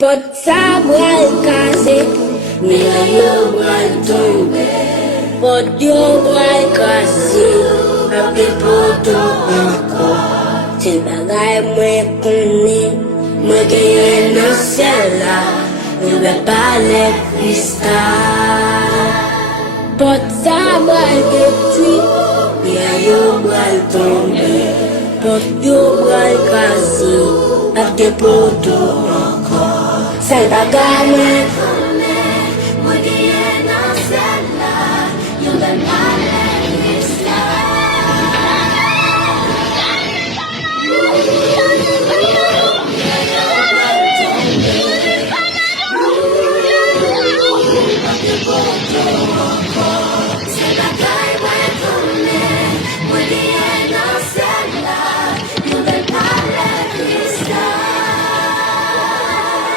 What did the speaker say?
Pot sa bral kase, me a yo bral tombe. Pot yo bral kase, ap poto anko. Se bagay mwen konen, mwen genyen nan sel la, yo be pale krista. Pot sa bral detwi, me a yo bral tombe. Pot yo bral kase, ap poto anko. Se bagay mwen